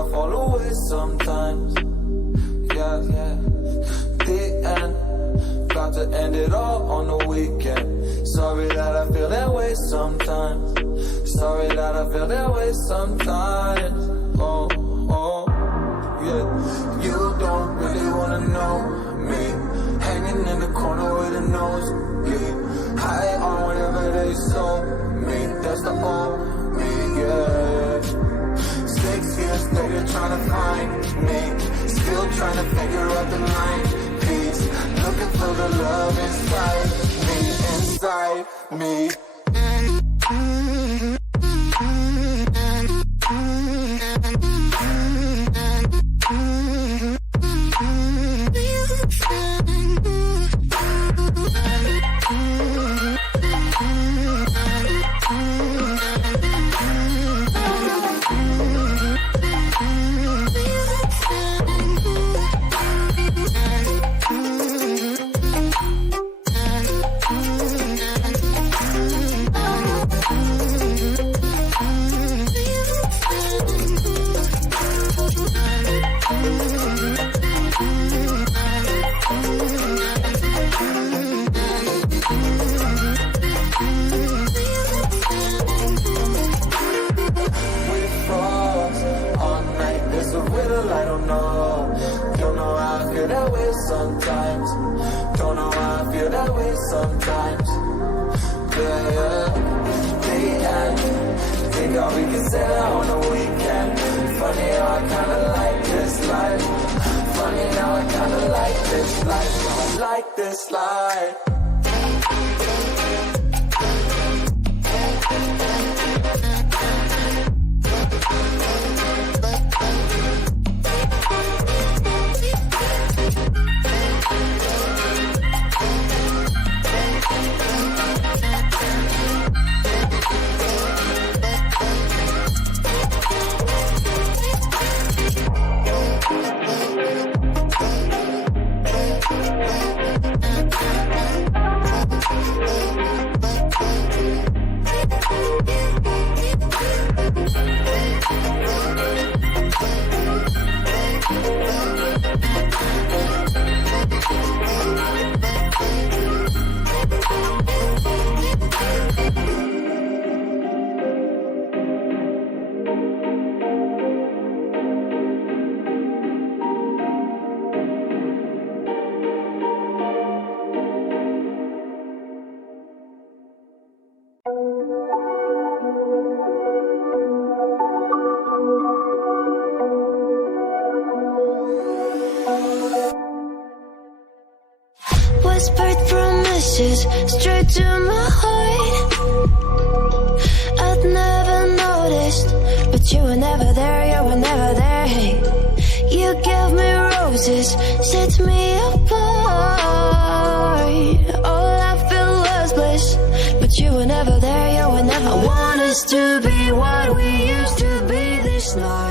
I fall away sometimes. Yeah, yeah. The end, about to end it all on the weekend. Sorry that I feel that way sometimes. Sorry that I feel that way sometimes. Oh, oh, yeah. You don't really wanna know me, hanging in the corner with a nosebleed, high on whatever they sold me. That's the old me, yeah. 6 years later, trying to find me, still trying to figure out the line piece, looking for the love inside me, inside me. Whispered promises straight to my heart. I'd never noticed, but you were never there, you were never there. Hey, you gave me roses, set me apart. All I feel was bliss, but you were never there, you were never. I want us to be what we used to be this night.